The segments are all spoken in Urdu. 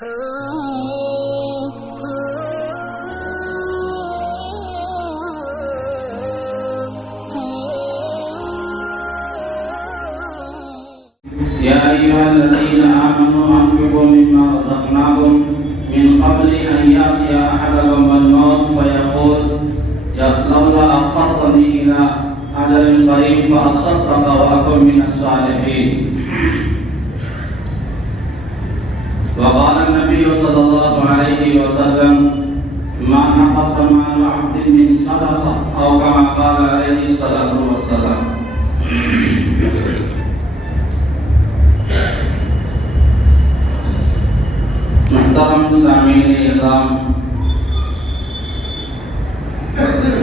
يا أيها الذين آمنوا أنفقوا مما رزقناكم من قبل أن يأتي أحدكم الموت فيقول لولا أخرتني إلى أجل قريب فأصدق وأكن من الصالحين. وقال النبي صلى الله عليه وسلم ما نقص مال عبد من صدقة أو كما قال عليه الصلاة والسلام. محترم سامعین اکرام،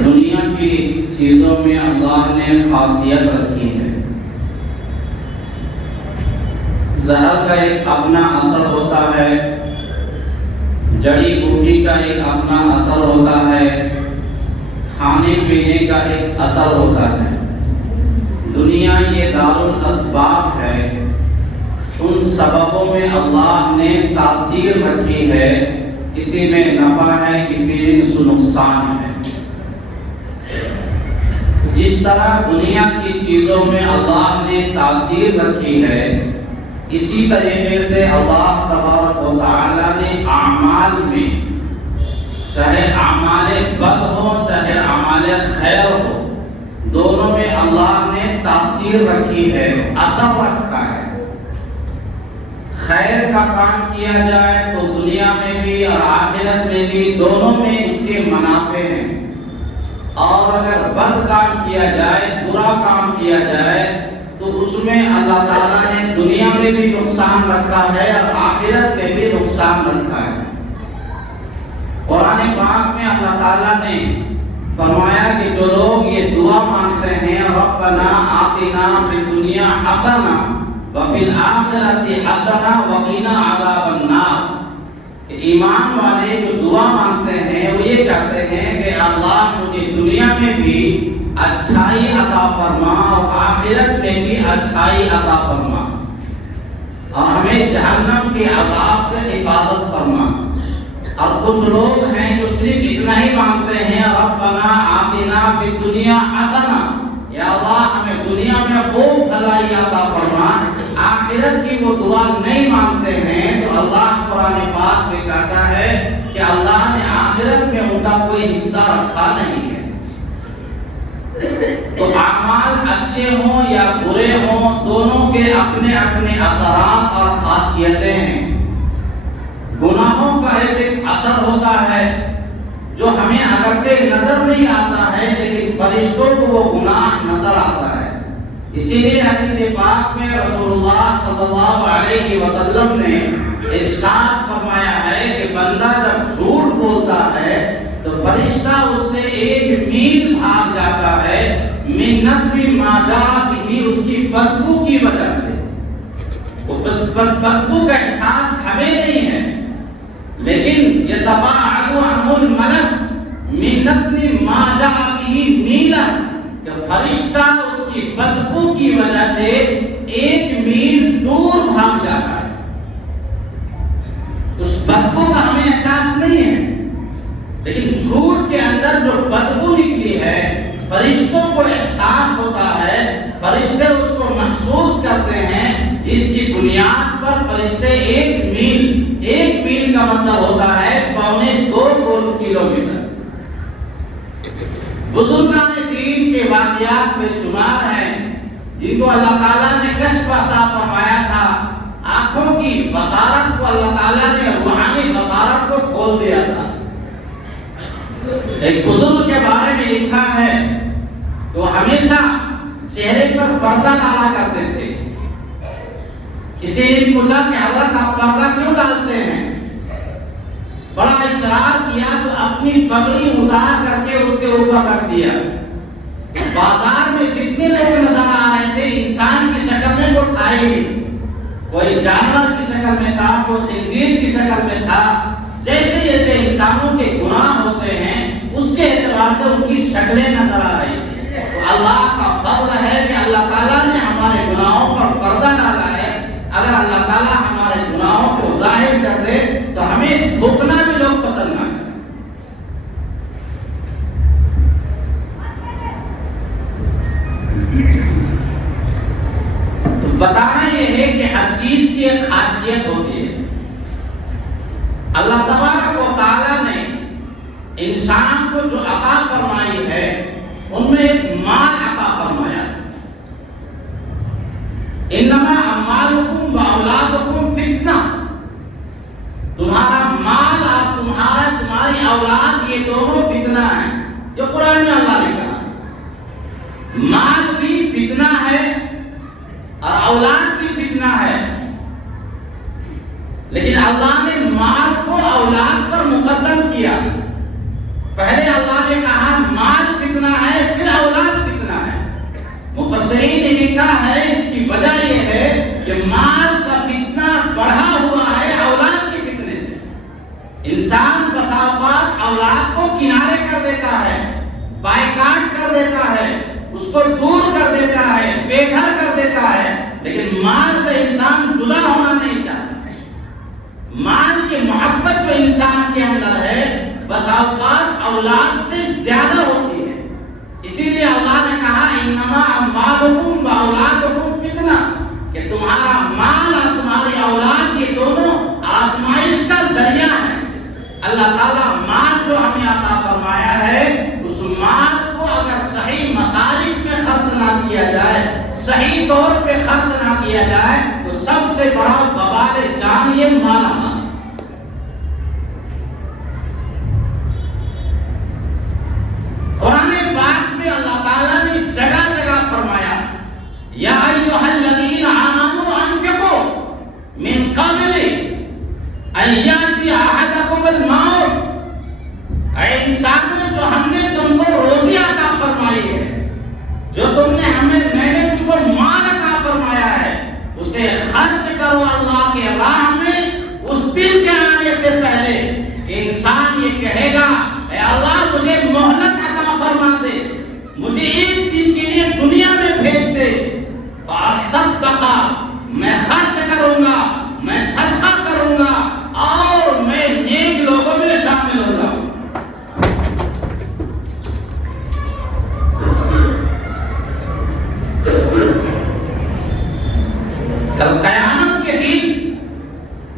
دنیا کی چیزوں میں اللہ نے خاصیت رکھی ہے۔ زہر کا ایک اپنا اثر ہوتا ہے، جڑی بوٹی کا ایک اپنا اثر ہوتا ہے، کھانے پینے کا ایک اثر ہوتا ہے۔ دنیا یہ دارالاسباب ہے، ان سببوں میں اللہ نے تاثیر رکھی ہے، کسی میں نفع ہے کسی میں نقصان ہے۔ جس طرح دنیا کی چیزوں میں اللہ نے تاثیر رکھی ہے، اسی طریقے سے اللہ تبارک و تعالی نے اعمال میں، چاہے اعمال بد ہو چاہے اعمال خیر ہو، دونوں میں اللہ نے تاثیر رکھی ہے، اثر رکھا ہے۔ خیر کا کام کیا جائے تو دنیا میں بھی اور آخرت میں بھی دونوں میں اس کے منافع ہیں، اور اگر بد کام کیا جائے، برا کام کیا جائے تو اس میں اللہ تعالیٰ نے دنیا میں بھی نقصان رکھا ہے اور آخرت میں بھی نقصان رکھا ہے۔ قرآن پاک میں اللہ تعالیٰ نے فرمایا کہ جو لوگ یہ دعا مانگتے ہیں ربنا آتنا فی الدنیا حسنہ وفی الآخرۃ حسنہ وقنا عذاب النار، کہ ایمان والے جو دعا مانگتے ہیں وہ یہ کہتے ہیں کہ اللہ مجھے دنیا میں بھی اچھائی عطا فرما اور آخرت میں بھی اچھائی عطا فرما، اور ہمیں جہنم کے عذاب سے حفاظت فرما۔ اور کچھ لوگ ہیں جو صرف اتنا ہی مانگتے ہیں ربنا آتنا فی الدنیا حسنہ، یا اللہ ہمیں دنیا میں خوب بھلائی عطا فرما، آخرت کی وہ دعا نہیں مانگتے ہیں، تو اللہ قرآن پاک میں کہتا ہے کہ اللہ نے آخرت میں ان کا کوئی حصہ رکھا نہیں ہے۔ تو اعمال اچھے ہوں یا برے ہوں، دونوں کے اپنے اپنے اثرات اور خاصیتیں ہیں۔ گناہوں کا ایک اثر ہوتا ہے جو ہمیں اگرچہ نظر نہیں آتا ہے، لیکن فرشتوں کو وہ گناہ نظر آتا ہے۔ اسی لیے حدیث پاک میں رسول اللہ صلی اللہ علیہ وسلم نے ارشاد فرمایا ہے کہ بندہ جب جھوٹ بولتا ہے تو فرشتہ اس سے 1 میل بھاگ جاتا ہے، من نتوی ما جاء به، اس کی بدبو کی وجہ سے۔ بس بدبو کا احساس ہمیں نہیں ہے، لیکن یتباعد عنہ الملک من نتوی ما جاء به میلا، کہ فرشتہ اس کی بدبو کی وجہ سے 1 میل دور بھاگ جاتا ہے۔ اس بدبو کا ہمیں احساس نہیں ہے، لیکن جھوٹ کے اندر جو بدبو نکلی ہے فرشتوں کو احساس ہوتا ہے، فرشتے اس کو محسوس کرتے ہیں، جس کی بنیاد پر فرشتے 1 میل کا مطلب ہوتا ہے 1.25 کلومیٹر۔ بزرگان دین کے واقعات میں شمار ہیں جن کو اللہ تعالیٰ نے کشف عطا فرمایا تھا، آنکھوں کی بصارت کو اللہ تعالیٰ نے روحانی بصارت کو کھول دیا تھا۔ ایک بزرگ کے بارے میں لکھا ہے کہ وہ ہمیشہ چہرے پر پردہ ڈالا کرتے تھے۔ کسی نے پوچھا کہ حضرت آپ پردہ کیوں ڈالتے ہیں؟ بڑا اصرار کیا تو اپنی پگڑی اتار کر کے اس کے اوپر رکھ دیا۔ بازار میں جتنے لوگ نظر آ رہے تھے انسان کی شکل میں وہ تھا ہی نہیں، کوئی جانور کی شکل میں تھا، کوئی خنزیر کی شکل میں تھا۔ جیسے جیسے انسانوں کے گناہ ہوتے ہیں اس کے اعتبار سے ان کی شکلیں نظر آ رہی تھی۔ تو اللہ کا فضل ہے کہ اللہ تعالیٰ نے ہمارے گناہوں پر پردہ ڈالا ہے۔ اگر اللہ تعالیٰ ہمارے گناہوں کو ظاہر کر دے تو ہمیں دھوکنا بھی لوگ پسند نہ کریں۔ تو بتانا یہ ہے کہ ہر چیز کی ایک خاصیت ہوتی ہے۔ اللہ تبارک و تعالیٰ نے انسان کو جو عطا فرمائی ہے ان میں ایک مال عطا فرمایا۔ انما اموالکم واولادکم فتنہ، تمہارا مال اور تمہاری اولاد یہ دونوں فتنہ ہیں۔ یہ قرآن میں اللہ نے کہا مال بھی فتنہ ہے اور اولاد بھی فتنہ ہے، لیکن اللہ نے مال کو اولاد پر مقدم کیا۔ پہلے اللہ نے کہا مال فتنہ ہے، پھر اولاد فتنہ ہے۔ مفسرین نے لکھا ہے اس کی وجہ یہ ہے کہ مال کا فتنہ بڑھا ہوا ہے اولاد کے فتنے سے۔ انسان بسا اوقات اولاد کو کنارے کر دیتا ہے، بائیکاٹ کر دیتا ہے، اس کو دور کر دیتا ہے، بے گھر کر دیتا ہے، لیکن مال سے انسان جدا ہونا نہیں چاہتا۔ مال کی محبت جو انسان کے اندر ہے بسا اوقات اولاد سے زیادہ ہوتی ہے۔ اسی لیے اللہ نے کہا انما اموالکم واولادکم فتنہ، کہ تمہارا مال اور تمہاری اولاد یہ دونوں آزمائش کا ذریعہ ہے۔ اللہ تعالیٰ مال جو ہمیں عطا فرمایا ہے اس مال کو اگر صحیح مصارف میں خرچ نہ کیا جائے، صحیح طور پہ خرچ نہ کیا جائے تو سب سے بڑا وبال جان یہ مال ہمارا۔ قرآن پاک میں اللہ تعالیٰ نے جگہ جگہ فرمایا یا ایھا الذین آمنوا انفقوا من قبل ان یأتی احدکم الموت، اے انسانوں جو ہم نے تم کو روزی عطا فرمائی ہے، جو میں نے تم کو مال عطا فرمایا ہے، اسے خرچ کرو اللہ کے راہ میں اس دن کے آنے سے پہلے۔ انسان یہ کہے گا اے اللہ مجھے مہلت عطا فرما دے، مجھے ایک دن کے لیے دنیا میں بھیج دے، فاصدق، میں خرچ کروں گا، میں صدقہ کروں گا اور میں نیک لوگوں میں شامل ہو جاؤں گا۔ کل قیامت کے دن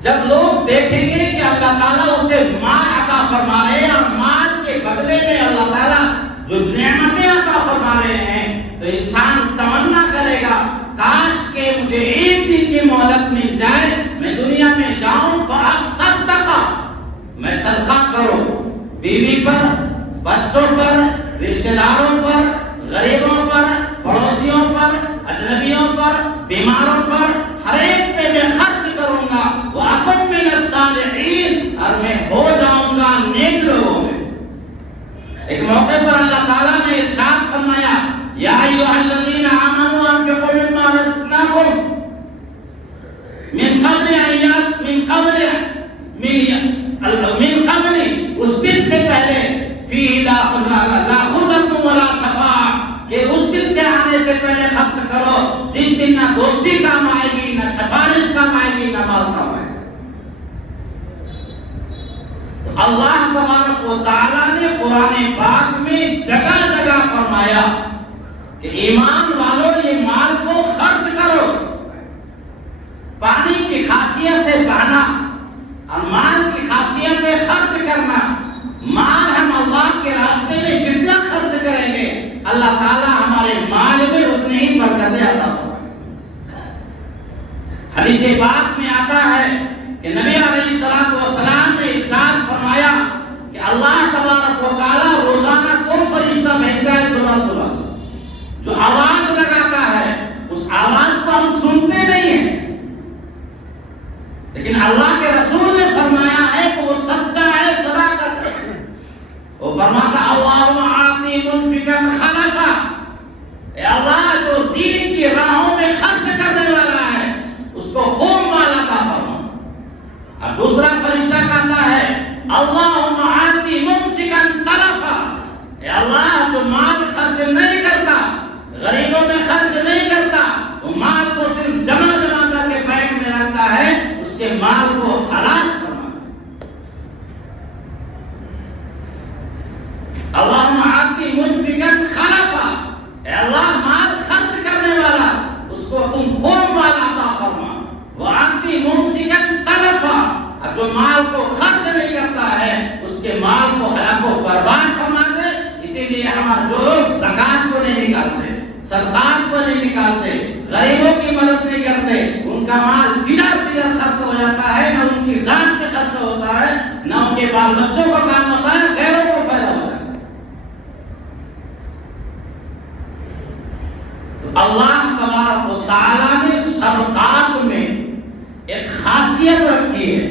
جب لوگ دیکھیں گے کہ اللہ تعالیٰ اسے مال عطا فرما رہے ہیں اور مال کے بدلے میں اللہ تعالیٰ جو نعمتیں عطا فرما رہے ہیں، تو انسان تمنا کرے گا کاش کہ مجھے ایک دن کی مہلت مل جائے، میں دنیا میں جاؤں فاصدق، میں صدقہ کروں، بیوی پر، بچوں پر، رشتہ داروں پر، غریبوں پر، پڑوسیوں پر، اجنبیوں پر، بیماروں پر، ہر ایک پہ میں خرچ کروں گا، وَأَكُن مِّنَ الصَّالِحِينَ، اور میں ہو جاؤں گا نیک لوگوں میں۔ ایک موقع پر اللہ تعالیٰ نے ارشاد فرمایا یا ایھا الذین آمنوا انفقوا مما رزقناکم من قبل اس دن سے پہلے فیہ لا خلۃ ولا شفاعۃ، کہ اس دن سے آنے سے پہلے خرچ کرو جس دن نہ دوستی کام آئے گی، نہ سفارش کام آئے گی، نہ مال کام آئے گا۔ تو اللہ تبارک و تعالیٰ نے قرآن پاک میں جگہ جگہ فرمایا کہ ایمان والوں یہ مال کو خرچ کرو۔ پانی کی خاصیت ہے بہنا اور مال کی خاصیت ہے خرچ کرنا۔ مال ہم اللہ کے راستے میں جتنا خرچ کریں گے اللہ تعالیٰ ہمارے مال میں اتنے ہی برکتیں عطا فرمائیں۔ حدیث پاک میں آتا ہے کہ نبی علیہ الصلوۃ والسلام نے ارشاد فرمایا کہ اللہ تبارک و تعالیٰ روزانہ 2 فرشتہ بھیجتا ہے صبح صبح، جو آواز لگاتا ہے، اس آواز کو ہم سنتے نہیں ہیں، لیکن اللہ کے رسول نے فرمایا ہے کہ وہ سچا ہے، صداقت ہے۔ وہ فرماتا اللہم آتی منفقا خلفا، اے اللہ جو دین کی راہوں میں خرچ کرنے والا ہے اس کو خوب مال عطا فرما۔ اور دوسرا فرشتہ کہتا ہے اللہم آتی ممسکا تلفا، اے اللہ جو مال خرچ نہیں کرتا، غریبوں میں خرچ نہیں کرتا، وہ مال کو صرف جمع کر کے بینک میں رکھتا ہے، اس کے مال کو حلال فرما۔ اللہم آتی منفقن خلفا، اے اللہ مال خرچ کرنے والا اس کو تم خوب مال عطا فرما، وآتی ممسکن تلفا، اور جو مال کو خرچ نہیں کرتا ہے اس کے مال کو ہلاک و برباد فرما دے۔ اسی لیے ہمارے جو لوگ زکات کو نہیں نکالتے، صدقات کو نہیں نکالتے، غریبوں کی مدد نہیں کرتے، ان کا مال جدھر خرچ ہو جاتا ہے، نہ ان کی ذات پہ خرچ ہوتا ہے، نہ ان کے بال بچوں کو کام ہوتا ہے، غیروں کو فائدہ ہوتا ہے۔ تو اللہ تبارک و تعالیٰ نے صدقات میں ایک خاصیت رکھی ہے،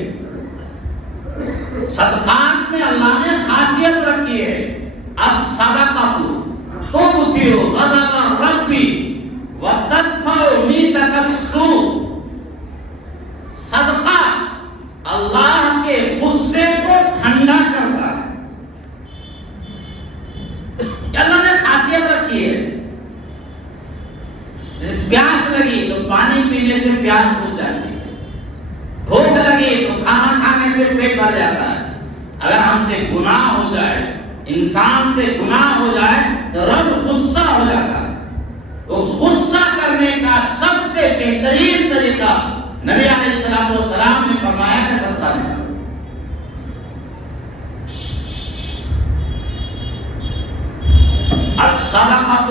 صدقات میں اللہ نے خاصیت رکھی ہے، الصدقۃ تطفئ غضب الرب وتدفع میتۃ السوء، صدقہ اللہ کے غصے کو ٹھنڈا کرتا ہے، اللہ نے خاصیت رکھی ہے۔ پیاس لگی تو پانی پینے سے پیاس بجھ جاتی ہے، بھوک لگی تو کھانا کھانے سے پیٹ بھر جاتا ہے۔ اگر ہم سے گناہ ہو جائے، انسان سے گناہ ہو جائے تو رب غصہ ہو جاتا ہے۔ وہ غصہ کرنے کا سب سے بہترین طریقہ نبی علیہ السلام نے فرمایا کہ صدقہ نکالو۔ الصدقۃ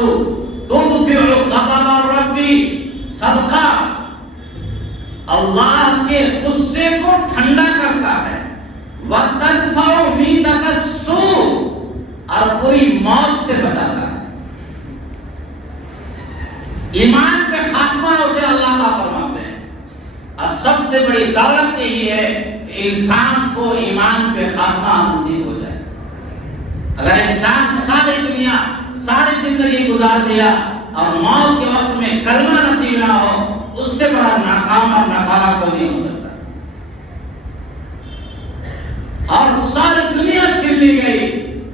تطفئ غضب الرب، صدقہ اللہ کے غصے کو ٹھنڈا کرتا ہے، وتدفع میتۃ السوء، اور بری موت سے بچاتا ہے۔ ایمان پہ خاتمہ اسے اللہ تعالیٰ فرماتے ہیں، اور سب سے بڑی دولت یہی ہے کہ انسان کو ایمان پہ خاتمہ نصیب ہو جائے۔ اگر انسان ساری دنیا ساری زندگی گزار دیا اور موت کے وقت میں کلمہ نصیب نہ ہو، اس سے بڑا ناکام اور ناکارہ کوئی نہیں ہو سکتا۔ اور ساری دنیا چھین لی گئی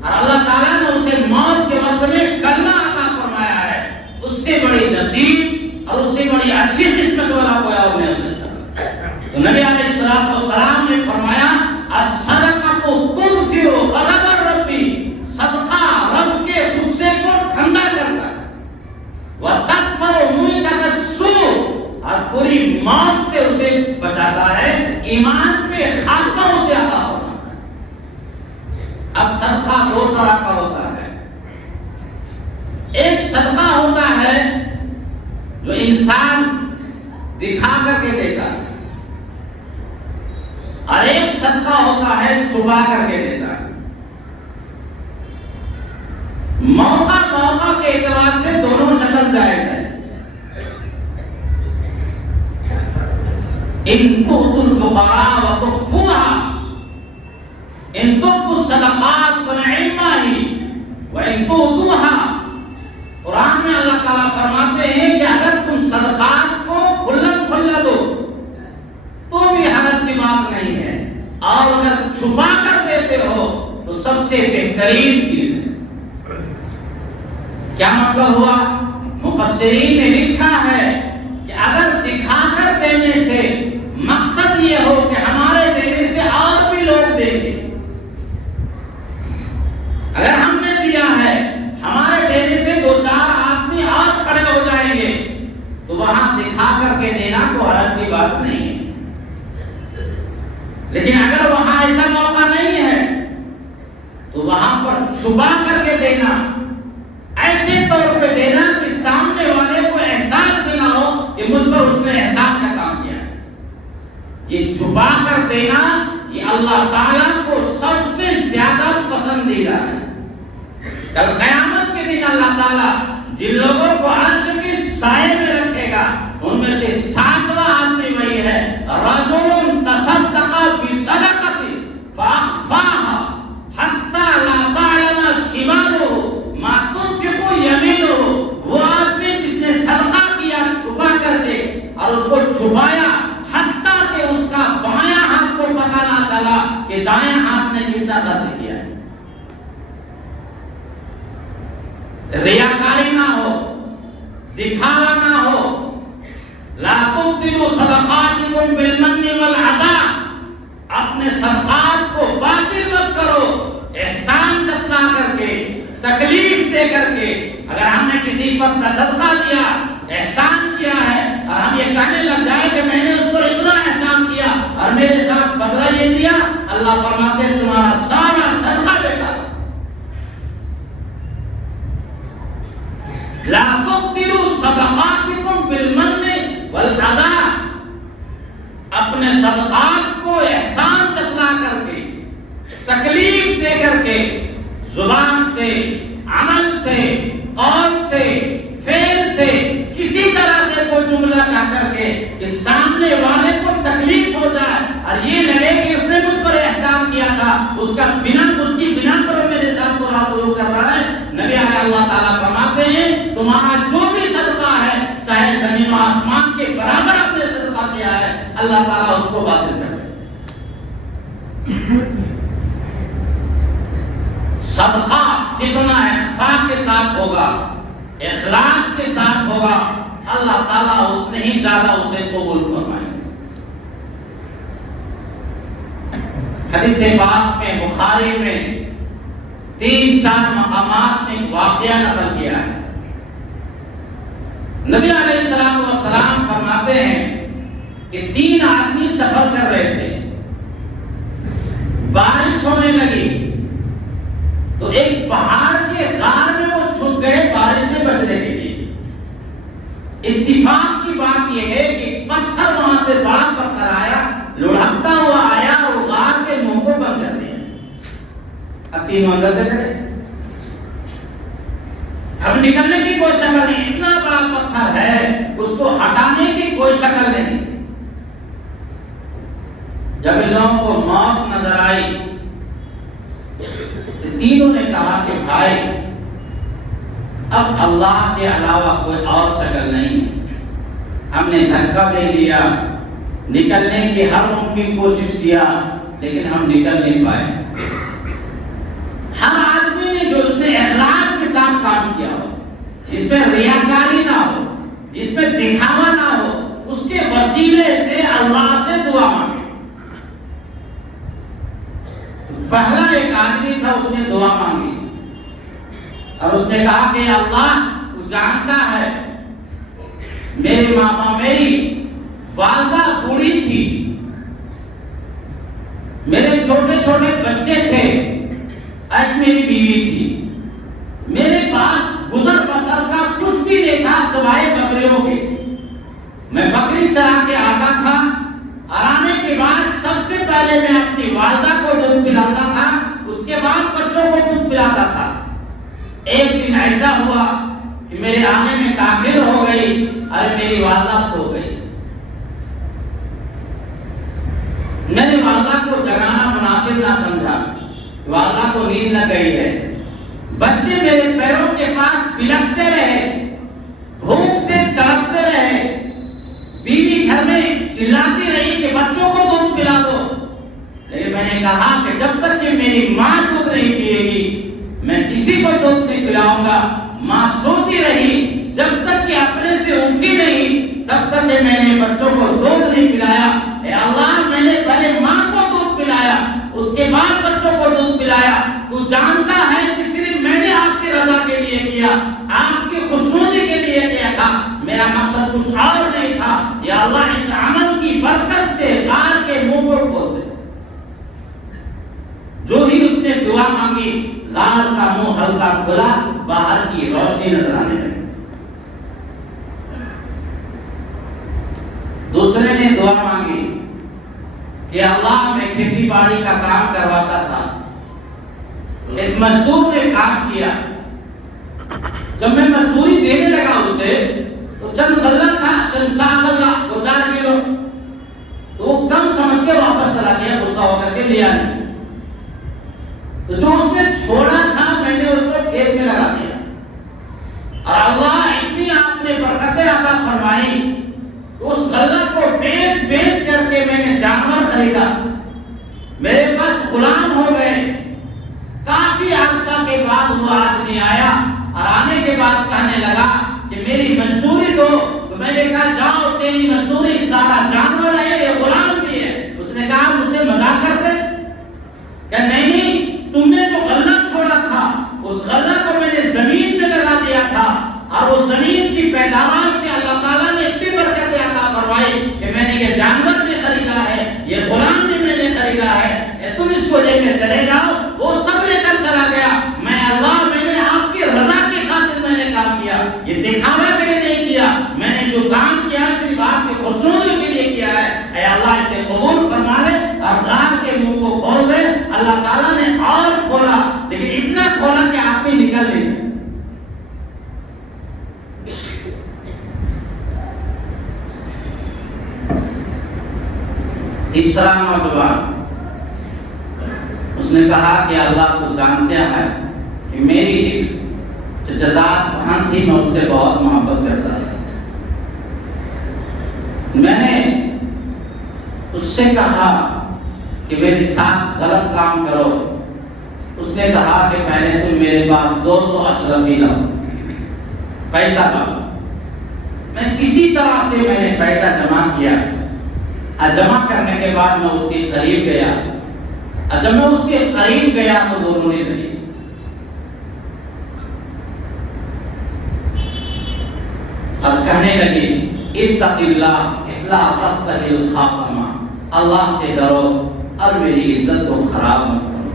اور اللہ تعالیٰ نے اسے موت کے وقت میں کلمہ عطا فرمایا ہے، اس سے بڑی نصیب اور اس سے بڑی اچھی قسمت والا کوئی اور نہیں ہو سکتا۔ تو نبی علیہ السلام نے فرمایا الصدقۃ تطفئ غضب الرب، صدقہ رب کے غصے کو ٹھنڈا کرتا ہے، وتدفع میتۃ السوء، اور بری موت سے اسے بچاتا ہے، ایمان پہ خاتمہ اسے عطا ہوتا ہے۔ اب صدقہ دو طرح کا ہوتا ہے، ایک صدقہ ہوتا ہے جو انسان دکھا کر کے دیتا ہے، اور ایک صدقہ ہوتا ہے چھپا کر کے دیتا ہے۔ موقع کے اعتبار سے دونوں شکل جائز ہے۔ ان تؤتوا الفقراء وتخفوها، ان تبدوا الصدقات فنعما هي وان تؤتوها، قرآن میں اللہ تعالیٰ فرماتے ہیں کہ اگر تم صدقات کو کھلم کھلا دو تو بھی حرج کی بات نہیں ہے، اور اگر چھپا کر دیتے ہو تو سب سے بہترین چیز ہے۔ کیا مطلب ہوا؟ مفسرین نے لکھا ہے کہ اگر دکھا کر دینے سے مقصد یہ ہو کہ ہمارے دینے سے اور بھی لوگ دیں گے، اگر ہم نے دیا ہے ہمارے دینے سے دو چار آدمی اور کھڑے ہو جائیں گے، تو وہاں دکھا کر کے دینا کو حرج کی بات نہیں ہے۔ لیکن اگر وہاں ایسا موقع نہیں ہے تو وہاں پر چھپا کر کے دینا، ایسے طور پہ دینا کہ سامنے والے کو احساس بھی نہ ہو کہ مجھ پر اس نے احسان کا کام کیا ہے، یہ چھپا کر دینا یہ اللہ تعالیٰ کو سب سے زیادہ پسندیدہ ہے۔ کل قیامت کے دن اللہ تعالیٰ جن لوگوں کو عرش کے سائے میں رکھے گا ان میں سے 7واں آدمی وہی ہے، رجل تصدق بصدقۃ فاخفاها حتى لا تعلم شماله ما تنفق يمينه، وہ آدمی جس نے صدقہ کیا چھپا کر کے اور اس کو چھپایا حتیٰ کہ اس کا بایاں ہاتھ کو پتہ نہ چلا کہ دائیں ہاتھ نے کتنا خرچ کیا ہے۔ ریاکاری نہ ہو، دکھاوا نہ ہو، لا تبطلوا صدقاتکم بالمن والعطاء، اپنے صدقات کو باطل مت کرو احسان جتلا کر کے، تکلیف دے کر کے اگر ہم نے کسی پر صدقہ دیا، احسان کیا ہے، اور ہم یہ کہنے لگ جائے کہ میں نے اس پر اتنا احسان کیا اور میرے ساتھ بدلہ یہ دیا، اللہ فرماتے ہیں تمہارا سارا صدقہ بیکار۔ لا تبطلوا صدقاتکم بالمن والعطا، اپنے صدقات کو احسان جتلا کر کے، تکلیف دے کر کے، زبان سے، عمل سے، قول سے، فعل سے، کسی طرح سے کوئی جملہ کہہ کر کے کہ سامنے والے کو تکلیف ہو جائے اور یہ لگے کہ اس نے مجھ پر احسان کیا تھا، اس کی بنا پر میرے ساتھ برا سلوک کر رہا ہے۔ نبی علیہ اللہ تعالیٰ فرماتے ہیں تمہارا جو بھی صدقہ ہے، چاہے زمین و آسمان کے برابر آپ نے صدقہ کیا ہے، اللہ تعالیٰ اس کو باطل کر دے۔ صدقہ جتنا اخلاص کے ساتھ ہوگا، اخلاص کے ساتھ ہوگا، اللہ تعالیٰ اتنے ہی زیادہ اسے قبول فرمائیں گے۔ حدیث پاک میں بخاری میں 3-4 مقامات میں واقعہ نقل کیا ہے۔ نبی علیہ السلام فرماتے ہیں کہ 3 آدمی سفر کر رہے تھے، بارش ہونے لگی تو ایک پہاڑ کے غار میں وہ چھپ گئے بارش سے بچنے کے لیے۔ اتفاق کی بات یہ ہے کہ پتھر وہاں سے بڑا پتھر آیا، لڑھکتا ہوا آیا اور غار کے منہ کو بند کر دیا۔ اب 3 اندر چلے گئے، اب نکلنے کی کوئی شکل نہیں، اتنا بڑا پتھر ہے اس کو ہٹانے کی کوئی شکل نہیں۔ جب ان لوگوں کو موت نظر آئی تو تینوں نے کہا کہ بھائی اب اللہ کے علاوہ کوئی اور شکل نہیں ہے، ہم نے دھکا دے لیا، نکلنے کی ہر ممکن کوشش کیا لیکن ہم نکل نہیں پائے۔ ہر آدمی نے جو اس نے اخلاص کے ساتھ کام کیا ہو، جس میں ریاکاری نہ ہو، جس میں دکھاوا نہ ہو، اس کے وسیلے سے اللہ سے دعا مانگے۔ پہلا ایک آدمی تھا، اس نے دعا مانگی اور اس نے کہا کہ اللہ تو جانتا ہے میری والدہ بوڑھی تھی، میرے چھوٹے چھوٹے بچے تھے، ایک میری بیوی تھی، میرے پاس گزر بسر کا کچھ بھی نہیں تھا سوائے بکریوں کے۔ میں بکری چرا کے آتا تھا اور آنے کے بعد سب سے پہلے میں اپنی والدہ کو دودھ پلاتا تھا، اس کے بعد بچوں کو دودھ پلاتا تھا۔ ایک دن ایسا ہوا کہ میرے آنے میں تاخیر ہو گئی اور میری والدہ سو گئی۔ میں نے والدہ کو جگانا مناسب نہ سمجھا، والدہ کو نیند لگ گئی ہے، بچے میرے پیروں کے پاس بلکتے رہے، بھوک سے تڑپتے رہے، بیوی گھر میں چلاتی رہی کہ بچوں کو دودھ پلا دو، لیکن میں نے کہا کہ جب تک کہ میری ماں دودھ نہیں پیے گی میں کسی کو دودھ نہیں پلاؤں گا۔ ماں سوتی رہی، جب تک کہ اپنے سے اٹھی نہیں تب تک کہ میں نے بچوں کو دودھ نہیں پلایا۔ اے اللہ، میں نے پہلے ماں کو دودھ پلایا، اس کے بعد بچوں کو دودھ پلایا، تو جانتا ہے کہ صرف میں نے آپ کی رضا کے لیے کیا، آپ کی خوشنودی کے لیے کیا تھا، میرا مقصد کچھ اور نہیں تھا۔ یا اللہ، اس عمل کی برکت سے غار کے منہ کو کھول دے۔ جو ہی اس نے دعا مانگی، غار کا منہ ہلکا کھلا، باہر کی روشنی نظر آنے لگی۔ دوسرے نے دعا مانگی کہ اللہ، میں کھیتی باڑی کا کام کرواتا تھا، ایک مزدور نے کام کیا، جب میں مزدوری دینے لگا اسے تو چند غلہ تھا، چند سا غلہ 2-4 کلو، تو وہ کم سمجھ کے واپس چلا گیا، غصہ ہو کر کے لیا نہیں۔ تو جو اس نے چھوڑا تھا میں نے اس کو کھیت میں لگا دیا، اور اللہ اتنی آپ نے برکتیں عطا فرمائی، اس غلہ کو بیچ کر کے میں نے جانور خریدا، میرے پاس غلام ہو گئے۔ کافی عرصہ کے بعد وہ آدمی آیا اور آنے کے بعد کہنے لگا کہ میری مزدوری دو، تو میں نے کہا جاؤ، تیری مزدوری سارا جانور ہے، یہ غلام بھی ہے۔ اس نے کہا مجھ سے مذاق کرتے؟ کہ نہیں، تم نے جو غلہ چھوڑا تھا اس غلہ کو اللہ تعالیٰ نے اور کھولا، لیکن اتنا کھولا کہ آدمی نکل نہیں سکتا۔ تیسرا نوجوان اس نے کہا کہ اللہ تو جانتے ہے کہ میری جو جزات بہن تھی میں اس سے بہت محبت کرتا تھا، میں نے اس سے کہا کہ میرے ساتھ غلط کام کرو، اس نے کہا کہ پہلے تم میرے پاس 200 اشرفی لاؤ، پیسہ لاؤ۔ میں کسی طرح سے میں نے پیسہ جمع کیا، اور جمع کرنے کے بعد میں اس کے قریب گیا، اور جب میں اس کے قریب گیا تو وہ رونے لگی۔ اور کہنے لگی اتق اللہ لا تفتح الخاتمہ، اللہ سے ڈرو اور میری عزت کو خراب مت کرو۔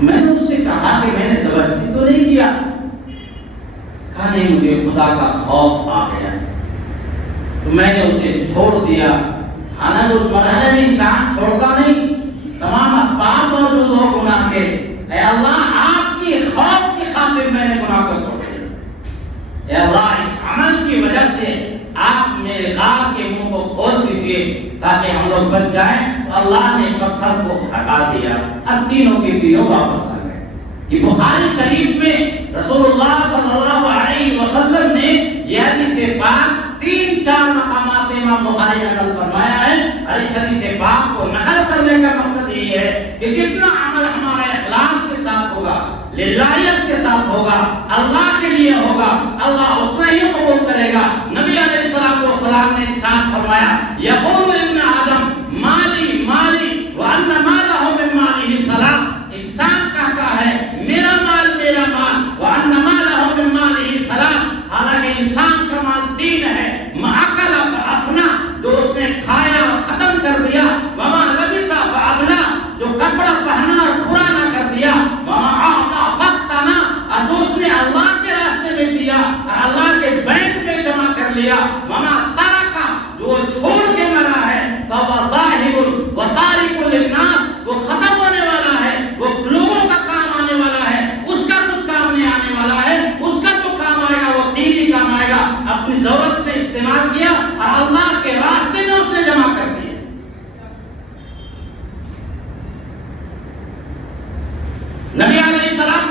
میں نے اس سے کہا کہ میں نے زبردستی تو نہیں کیا، کہا نہیں مجھے خدا کا خوف آ گیا تو میں نے اسے چھوڑ دیا۔ حالانکہ اس مرحلے میں انسان چھوڑتا نہیں، تمام اسباب موجود ہو گناہ کے، اے اللہ آپ کی خوف کی خاطر میں نے گناہ کو چھوڑ دیا، اے اللہ اس عمل کی وجہ سے آپ میرے غار کے منہ کو کھول دیجئے تاکہ ہم لوگ بچ جائیں۔ تو اللہ نے پتھر کو ہٹا دیا، اب تینوں کے تینوں واپس آ گئے۔ یہ بخاری شریف میں رسول اللہ صلی اللہ علیہ وسلم نے یہ حدیث پاک 3-4 مقامات میں امام بخاری نقل فرمایا ہے، اور اس حدیث پاک کو نقل کرنے کا مقصد یہ ہے کہ جتنا عمل ہمارے اخلاص کے ساتھ ہوگا، للہیت کے ساتھ ہوگا، اللہ کے لیے ہوگا، اللہ اتنا ہی قبول کرے گا۔ نبی علیہ السلام نے ارشاد فرمایا یقول ابن آدم مالی مالی وان مالہ من مالہ ثلاث، انسان کہتا ہے میرا مال میرا مال، وان مالہ من مالہ ثلاث، حالانکہ انسان کا مال 3 ہے، ماکل فافنا، جو اس نے کھایا ختم کر دیا، وما لبس فابلا، جو کپڑا پہنا اور پورا نہ کر دیا، وما اعطى فاقتنى، اور جو اس نے اللہ کے راستے میں دیا اور اللہ کے بینک میں جمع کر لیا، وما ترک، جو چھوڑ کے مرا ہے، فهو ذاهب وتارك للناس، وہ ختم ہونے والا ہے، وہ لوگوں کا کام آنے والا ہے، اس کا کچھ کام نہیں آنے والا ہے، اس کا جو کام آئے گا وہ 3 ہی کام آئے گا، اپنی ضرورت میں استعمال کیا اور اللہ کے راستے میں اس نے جمع کر دیا۔ نبی علیہ السلام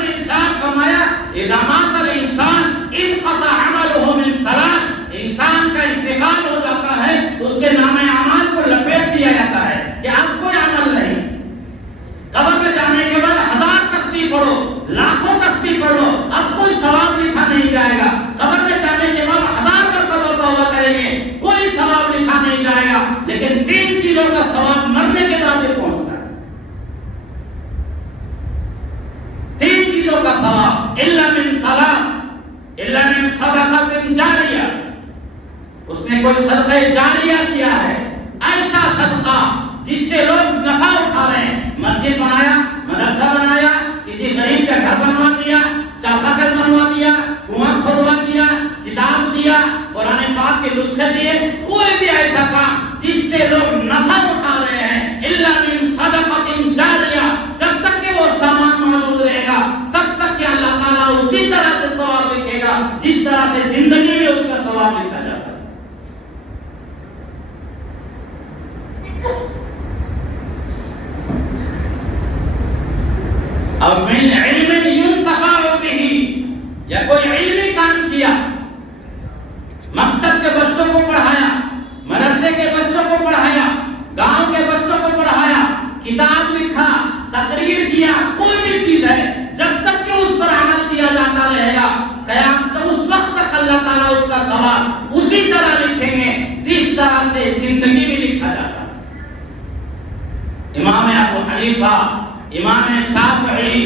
نے ارشاد فرمایا اذا مات الانسان انقطع عمله من ثلاث، انسان کا انتقال ہو جاتا ہے اس کے نام اعمال کو لپیٹ دیا جاتا ہے کہ اب کوئی عمل نہیں۔ قبر میں جانے کے بعد 1000 تسبیح پڑھو، لاکھوں تسبیح پڑھو، اب کوئی ثواب لکھا نہیں جائے گا۔ قبر میں جانے کے بعد 1000 مرتبہ توبہ کریں گے، کوئی ثواب لکھا نہیں جائے گا، لیکن 3 چیزوں کا ثواب مرنے کے بعد یہ پہنچتا ہے۔ 3 چیزوں کا ثواب، الا من طلاق، الا من صدقۃ جاریہ، اس نے کوئی صدقہ جاریہ کیا ہے، ایسا صدقہ جس سے لوگ نفع اٹھا رہے ہیں، مسجد بنایا، مدرسہ بنایا، کسی غریب کا گھر بنوا دیا، چاپاکل بنوا دیا، کنواں کھودوا دیا، کتاب دیا، قرآن پاک کے نسخے دیے، کوئی بھی ایسا کام جس سے لوگ نفع اٹھا رہے ہیں، الا من صدقۃ جاریہ، جب تک کہ وہ سامان موجود رہے گا تب تک کہ اللہ تعالیٰ اسی طرح سے ثواب لکھے گا جس طرح سے زندگی میں اس کا ثواب لکھا جاتا ہے۔ اب من علم ينتفع به، یا کوئی علمی کام کیا، مکتب کے بچوں کو پڑھایا، مدرسے کے بچوں کو پڑھایا، گاؤں کے بچوں کو پڑھایا، کتاب لکھا، تقریر کیا، کوئی بھی چیز ہے، جب تک کہ اس پر عمل کیا جاتا رہے گا قیامت اس وقت تک اللہ تعالیٰ اس کا ثواب اسی طرح لکھیں گے جس طرح سے زندگی میں لکھا جاتا ہے۔ امام ابو حنیفہ، امام شافعی،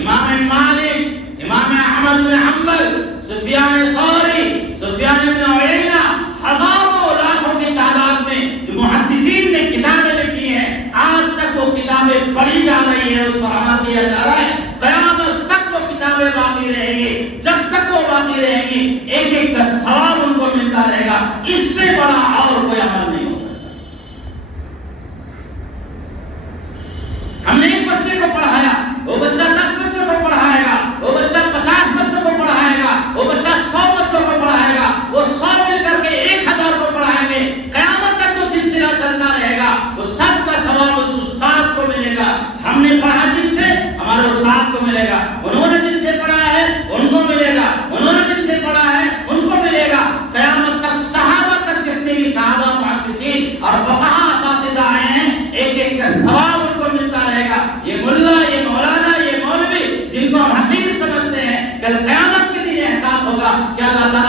امام مالک، امام احمد بن حنبل، سفیان ثوری، سفیان بن عیینہ، ہزاروں لاکھوں کی تعداد میں جو محدثین نے کتابیں لکھی ہیں، آج تک وہ کتابیں پڑھی جا رہی ہیں، اس پر عمل کیا جا رہا ہے، قیامت تک وہ کتابیں باقی رہیں گی، جب تک وہ باقی رہیں گی ایک ایک کا ثواب ان کو ملتا رہے گا، اس سے بڑا اور کوئی عمل نہیں ہو سکتا۔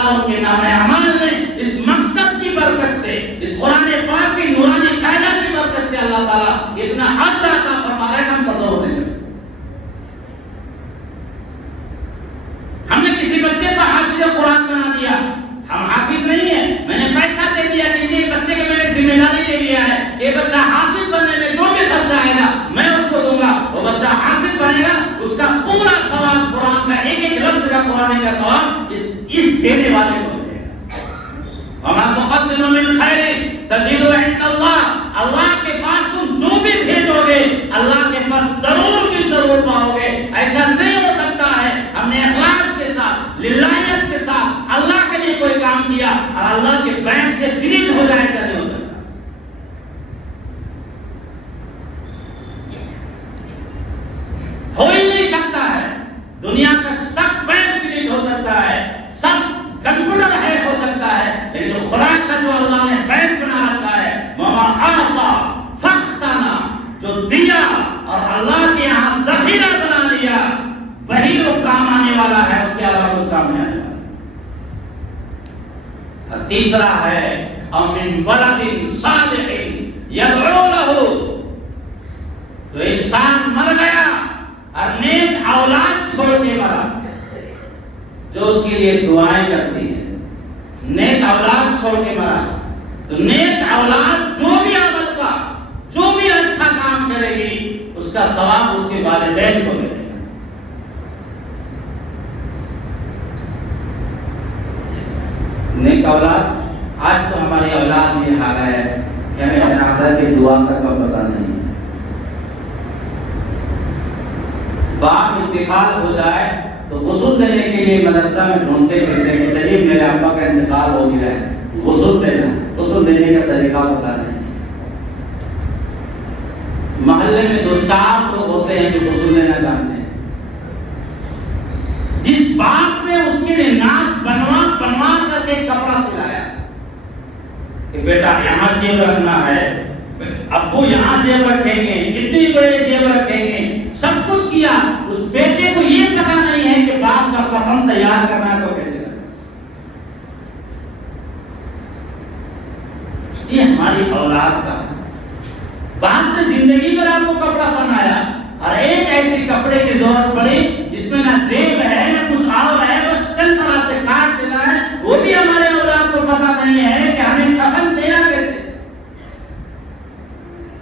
تعالیٰ ان کے نام اعمال میں اس مکتب کی برکت سے، اس قرآن پاک کی نورانی قاعدہ کی برکت سے اللہ تعالیٰ اتنا اجر عطا فرما رہا ہے کہ ہم تصور نہیں کر سکتے۔ ہم نے کسی بچے کو حافظ قرآن بنا دیا، ہم حافظ نہیں ہیں، میں نے پیسہ دے دیا کہ یہ بچے کے میں نے ذمہ داری لے لیا ہے، یہ بچہ حافظ بننے میں جو بھی خرچہ آئے گا میں اس کو دوں گا، وہ بچہ حافظ بنے گا، اس کا پورا ثواب قرآن کا ایک ایک لفظ کا قرآن کا ثواب اس دینے والے کو ملے گا۔ وما تقدموا من خیر تجدوہ عند اللہ، اللہ کے پاس تم جو بھی بھیجو گے اللہ کے پاس ضرور بھی ضرور پاؤ گے۔ ایسا نہیں ہو سکتا ہے ہم نے اخلاص کے ساتھ للہیت کے ساتھ اللہ کے لیے کوئی کام کیا اور اللہ کے بینک سے ڈیلیٹ ہو جائے، ایسا نہیں ہو سکتا۔ ہو ہی نہیں سکتا ہے، دنیا کا سب بینک ڈیلیٹ ہو سکتا ہے، سب کمپیوٹر ہیک ہو سکتا ہے، لیکن جو خدا کا جو اللہ نے بینک بنا رکھا ہے، وما اعطا فاختنا، جو دیا اور اللہ کے یہاں ذخیرہ بنا لیا وہی وہ کام آنے والا ہے، اس کے علاوہ کچھ کام نہیں آنے والا۔ تیسرا ہے امن ولد صالح یدعو لہ، تو انسان مر گیا اور نیک اولاد چھوڑ کے مرا جو اس کے لیے دعائیں کرتی ہے، نیک اولاد چھوڑ کے مرا، تو نیک اولاد جو بھی عمل کا جو بھی اچھا کام کرے گی اس کا ثواب اس کے والدین کو ملے گا۔ نیک اولاد، آج تو ہماری اولاد میں یہ حال ہے کہ ہمیں جنازہ کی دعا کا کب پتہ نہیں ہے۔ باپ انتقال ہو جائے تو غسل دینے کے لیے مدرسہ میں ڈھونڈتے پھرتے کہ چلیے میرے ابا کا انتقال ہو گیا ہے، غسل دینا، غسل دینے کا طریقہ پتہ نہیں۔ محلے میں 2-4 لوگ ہوتے ہیں جو غسل دینا جانتے ہیں۔ جس باپ نے اس کے لیے ناک بنوا کر کے کپڑا سلایا کہ بیٹا یہاں جیب رکھنا ہے، ابو یہاں جیب رکھیں گے، اتنی بڑے جیب رکھیں گے، سب کچھ کیا، اس بیٹے کو یہ پتا نہیں ہے کہ باپ کا کفن تیار کرنا ہے تو کیسے کرنا۔ یہ ہماری اولاد کا باپ نے زندگی بھر آپ کو کپڑا پہنایا اور ایک ایسے کپڑے کی ضرورت پڑی جس میں نہ جیب ہے نہ کچھ اور ہے، بس چند طرح سے کاٹ دینا ہے، وہ بھی ہمارے اولاد کو پتا نہیں ہے کہ ہمیں کفن دینا کیسے۔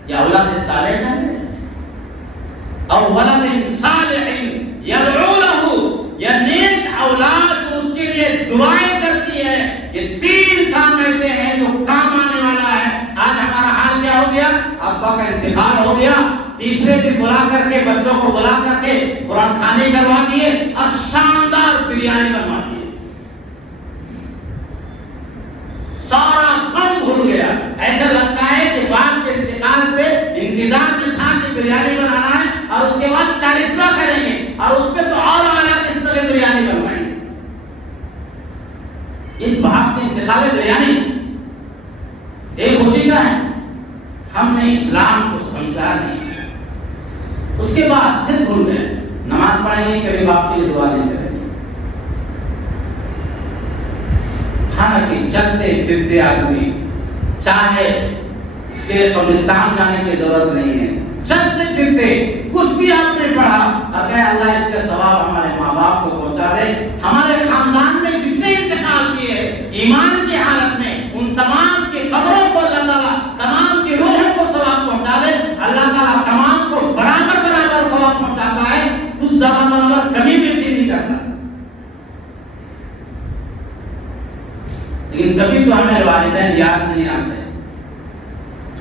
یہ اولاد صالح کا ہے، اور ولد صالح یدعو لہ، یا نیک اولاد جو اس کے لیے دعائیں کرتی ہے۔ یہ 3 کام ایسے ہیں جو کام آنے والا ہے۔ آج ہمارا حال کیا ہو گیا؟ ابا کا انتقال ہو گیا، تیسرے دن بلا کر کے بچوں کو بلا کر کے قرآن خوانی کروا دیے اور شاندار بریانی بنوا دیے، سارا غم بھول گیا۔ ایسا لگتا ہے کہ باپ کے انتقال پہ انتظار میں تھا کہ بریانی بنانا ہے اور اس کے بعد 40واں کریں گے اور اس پہ تو اور اعلیٰ قسم کی بریانی بنوائیں گے۔ ان باپ کے انتقال بریانی ایک خوشی کا ہے، ہم نے اسلام کو سمجھا نہیں، اس کے بعد پھر بھول گئے، نماز پڑھیں گے کبھی باپ کے لیے دعا نہیں کریں گے۔ حالانکہ چلتے پھرتے آدمی چاہے اس کے لیے قبرستان جانے کی ضرورت نہیں ہے، چلتے پھرتے کچھ بھی آپ نے پڑھا اور کہے اللہ اس کا ثواب ہمارے ماں باپ کو پہنچا دے، ہمارے خاندان میں جتنے انتقال کیے ایمان کی حالت میں ان تمام کے قبروں کو اللہ تعالیٰ تمام کی روحوں کو ثواب پہنچا دے۔ اللہ تعالیٰ تمام کو برابر برابر ثواب پہنچاتا ہے، اس زبان برابر کمی بیشی نہیں کرتا۔ لیکن کبھی تو ہمیں والدین یاد نہیں آتے،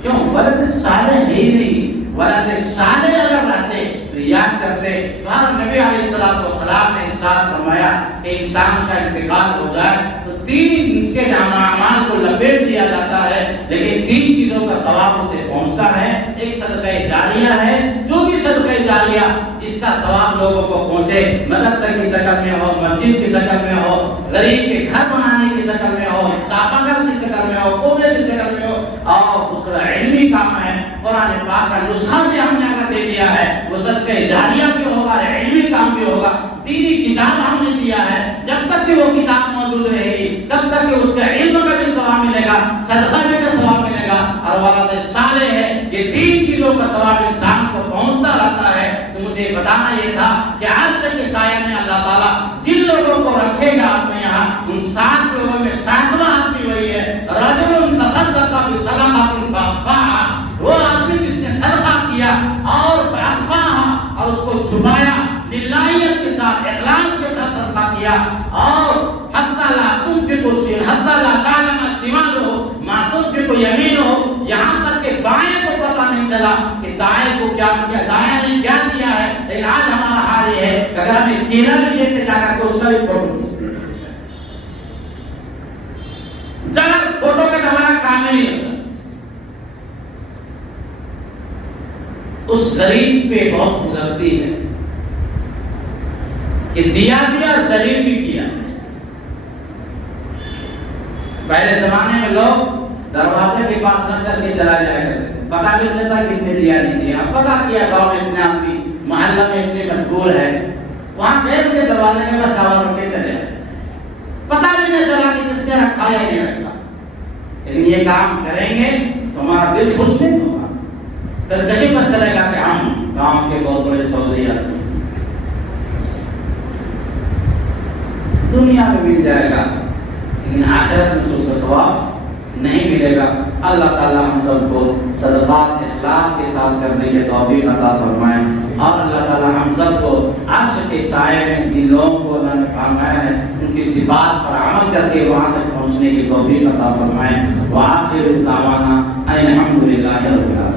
کیوں؟ ولد صالح ہے ہی نہیں، ولد صالح اگر رہتے تو یاد کرتے۔ ہر نبی علیہ السلام نے ارشاد فرمایا کہ انسان کا انتقال ہو جائے تو 3 اس کے اعمال کو لپیٹ دیا جاتا ہے، لیکن 3 چیزوں کا ثواب اسے پہنچتا ہے۔ ایک صدقہ جاریہ ہے، جو بھی صدقہ جاریہ جس کا ثواب لوگوں کو پہنچے، مدرسے کی شکل میں ہو، مسجد کی شکل میں ہو، غریب کے گھر بنانے کی شکل میں ہو، چاپاکل کی شکل میں ہو، کوبے کی شکل میں ہو، اور دوسرا علمی کام ہے۔ قرآن پاک کا نسخہ بھی ہم نے اگر دے دیا ہے، وہ صدقہ جاریہ بھی ہوگا، علمی کام بھی ہوگا، دینی کتاب ہم نے دیا ہے۔ جب تک کہ وہ کتاب موجود رہے گی تب تک کہ اس کے علم کا بھی ثواب ملے گا، صدقہ بھی کا ثواب ملے گا، اور ولد صالح ہے، یہ تین چیزوں کا ثواب انسان کو پہنچتا رہتا ہے۔ تو مجھے بتانا یہ تھا کہ عرش کے سائے میں اللہ تعالیٰ جن لوگوں کو رکھے گا اپنے یہاں، ان 7 لوگوں میں 7واں آدمی وہی ہے، رجل تصدق بصدقۃ فاخفاها، وہ آدمی جس نے صدقہ کیا اور فاخفاها، اور اس کو چھپایا، للہیت کے ساتھ، اخلاص کے ساتھ صدقہ کیا، اور حتی لا تنفق حتی لا تعلم شمالہ ما تنفق یمینہ، یہاں تک کہ بائیں کو پتہ نہیں چلا کہ دائیں کو کیا کیا، دائیں نے کیا دیا ہے۔ لیکن آج ہمارا حال یہ ہے کہ اگر ہمیں کیلا بھی دیتے جا کر کے اس کا بھی فوٹو کھینچتے ہیں، جب فوٹو کا ہمارا کام نہیں ہوتا۔ اس غریب پہ بہت گزرتی ہے کہ دیا بھی اور ذلیل بھی کیا۔ پہلے زمانے میں لوگ دروازے کے پاس نہ کر کے چلا جایا کرتے تھے، پتہ بھی چلتا کس نے دیا نہیں دیا، پتہ کیا گاؤں میں اتنے آدمی، محلہ میں اتنے مجبور ہے، وہاں بیٹھ کے دروازے کے پاس چاول رکھ کے چلے آئے، پتہ بھی نہیں چلا کہ کس نے رکھا یا نہیں رکھا۔ لیکن یہ کام کریں گے تو ہمارا دل خوش نہیں ہوگا، پھر کشی پر چلے گا کہ ہم گاؤں کے بہت بڑے چودھری آدمی، دنیا میں مل جائے گا لیکن آخرت میں اس کا ثواب نہیں ملے گا۔ اللہ تعالیٰ ہم سب کو صدقات اخلاص کے ساتھ کرنے کے توفیق عطا فرمائے، اور اللہ تعالیٰ ہم سب کو عرش کے سائے میں جن لوگوں کو اللہ نے فرمایا ہے ان کی صفات پر عمل کر کے وہاں تک پہنچنے کی توفیق عطا فرمائے۔ وآخر دعوانا ان الحمد للہ رب العالمین۔